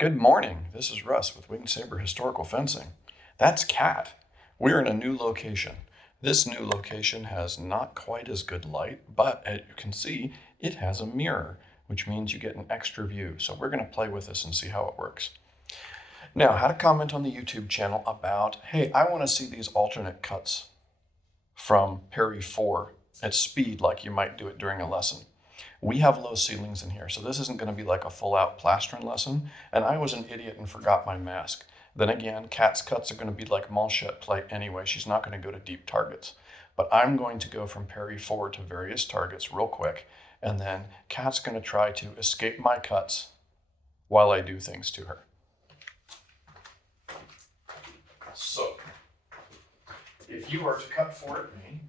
Good morning. This is Russ with Winged Saber Historical Fencing. That's Kat. We're in a new location. This new location has not quite as good light, but as you can see, it has a mirror, which means you get an extra view. So we're going to play with this and see how it works. Now, I had a comment on the YouTube channel about, hey, I want to see these alternate cuts from Parry 4 at speed like you might do it during a lesson. We have low ceilings in here, so this isn't going to be like a full-out plastering lesson, and I was an idiot and forgot my mask. Then again, Kat's cuts are going to be like manchette plate anyway. She's not going to go to deep targets. But I'm going to go from Parry 4 to various targets real quick, and then Kat's going to try to escape my cuts while I do things to her. So, if you are to cut 4 at me,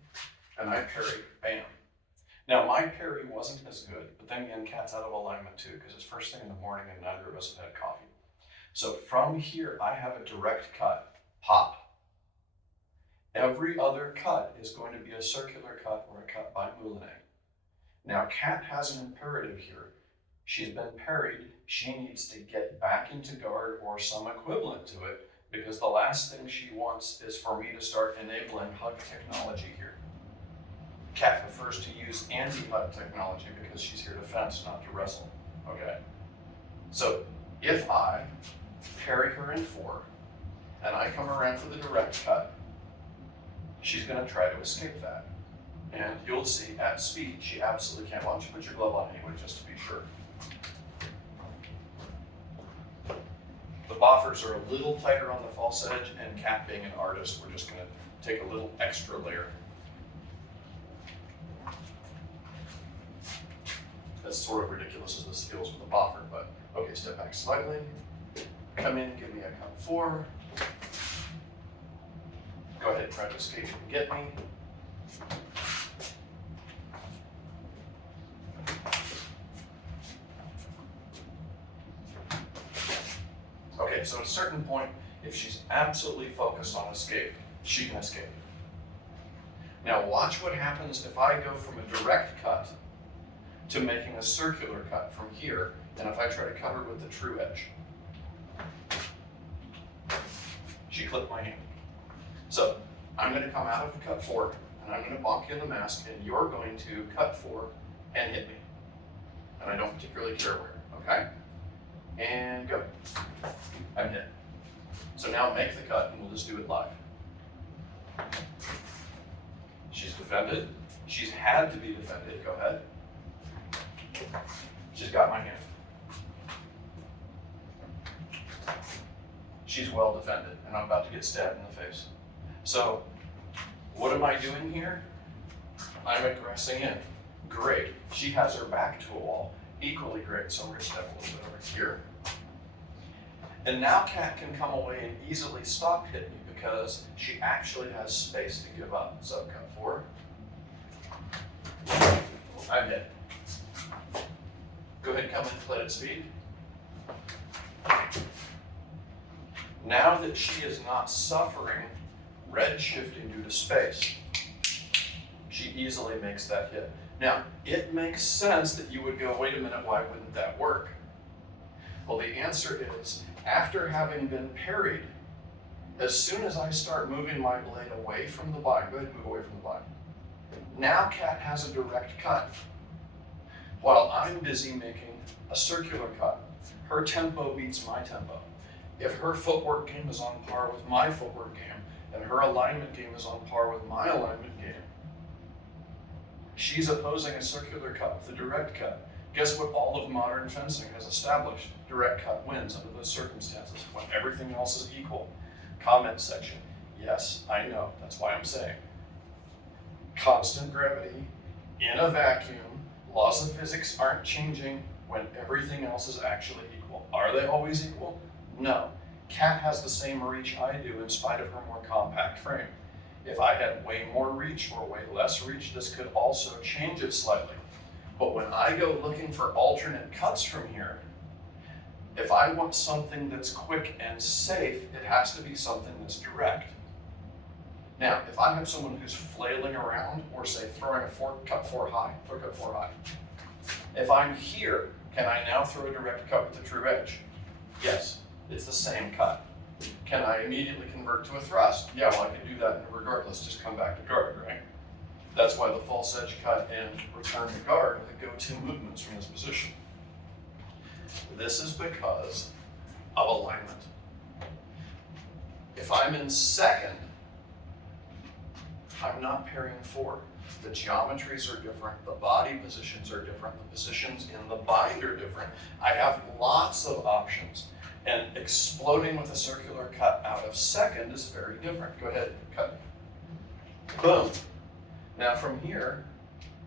and I parry, bam. Now, my parry wasn't as good, but then again, Kat's out of alignment too, because it's first thing in the morning and neither of us have had coffee. So from here, I have a direct cut, pop. Every other cut is going to be a circular cut or a cut by moulinet. Now, Kat has an imperative here. She's been parried. She needs to get back into guard or some equivalent to it, because the last thing she wants is for me to start enabling hug technology here. Kat prefers to use anti-hug technology because she's here to fence, not to wrestle. Okay? So if I parry her in 4 and I come around for the direct cut, she's going to try to escape that. And you'll see at speed, she absolutely can't. Why don't you put your glove on anyway, just to be sure. The boffers are a little tighter on the false edge, and Kat being an artist, we're just going to take a little extra layer. As sort of ridiculous as this feels with a boffer, but okay, step back slightly. Come in, give me a count 4. Go ahead and try to escape and get me. Okay, so at a certain point, if she's absolutely focused on escape, she can escape. Now watch what happens if I go from a direct cut to making a circular cut from here, and if I try to cut her with the true edge. She clipped my hand. So I'm going to come out of the cut 4, and I'm going to bonk you in the mask, and you're going to cut 4 and hit me. And I don't particularly care where, okay? And go. I'm hit. So now make the cut, and we'll just do it live. She's defended. She's had to be defended. Go ahead. She's got my hand. She's well defended, and I'm about to get stabbed in the face. So, what am I doing here? I'm aggressing in. Great. She has her back to a wall. Equally great. So I'm going to step a little bit over here. And now Kat can come away and easily stop hitting me because she actually has space to give up. So cut 4. I'm hit. Go ahead and come in and play at speed. Now that she is not suffering red shifting due to space, she easily makes that hit. Now, it makes sense that you would go, wait a minute, why wouldn't that work? Well, the answer is, after having been parried, as soon as I start moving my blade away from the bind, go ahead and move away from the bind. Now Kat has a direct cut. While I'm busy making a circular cut, her tempo beats my tempo. If her footwork game is on par with my footwork game, and her alignment game is on par with my alignment game, she's opposing a circular cut with a direct cut. Guess what all of modern fencing has established? Direct cut wins under those circumstances when everything else is equal. Comment section. Yes, I know. That's why I'm saying. Constant gravity in a vacuum. Laws of physics aren't changing when everything else is actually equal. Are they always equal? No. Kat has the same reach I do in spite of her more compact frame. If I had way more reach or way less reach, this could also change it slightly. But when I go looking for alternate cuts from here, if I want something that's quick and safe, it has to be something that's direct. Now, if I have someone who's flailing around, or say throwing a cut 4 high, throw cut 4 high. If I'm here, can I now throw a direct cut with the true edge? Yes, it's the same cut. Can I immediately convert to a thrust? Yeah, well, I can do that regardless, just come back to guard, right? That's why the false edge cut and return to guard are the go-to movements from this position. This is because of alignment. If I'm in second, I'm not parrying forward. The geometries are different, the body positions are different, the positions in the bind are different. I have lots of options. And exploding with a circular cut out of second is very different. Go ahead, cut. Boom. Now from here,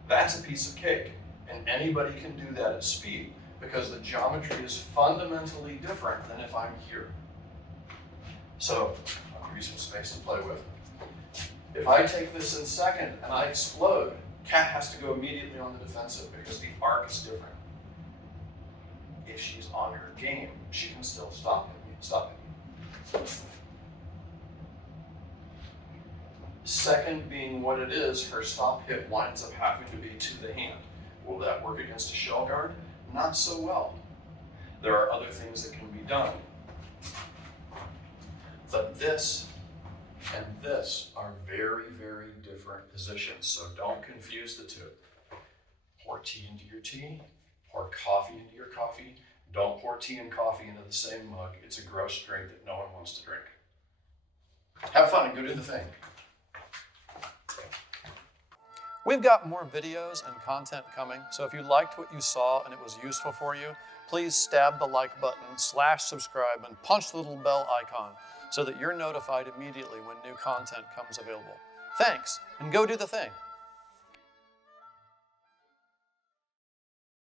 that's a piece of cake. And anybody can do that at speed because the geometry is fundamentally different than if I'm here. So I'll give you some space to play with. If I take this in second and I explode, cat has to go immediately on the defensive because the arc is different. If she's on her game, she can still stop it. Second being what it is, her stop hit winds up having to be to the hand. Will that work against a shell guard? Not so well. There are other things that can be done. But this and this are very, very different positions, so don't confuse the two. Pour tea into your tea, pour coffee into your coffee. Don't pour tea and coffee into the same mug. It's a gross drink that no one wants to drink. Have fun and go do the thing. We've got more videos and content coming, so if you liked what you saw and it was useful for you, please stab the like button, /subscribe, and punch the little bell icon so that you're notified immediately when new content comes available. Thanks, and go do the thing.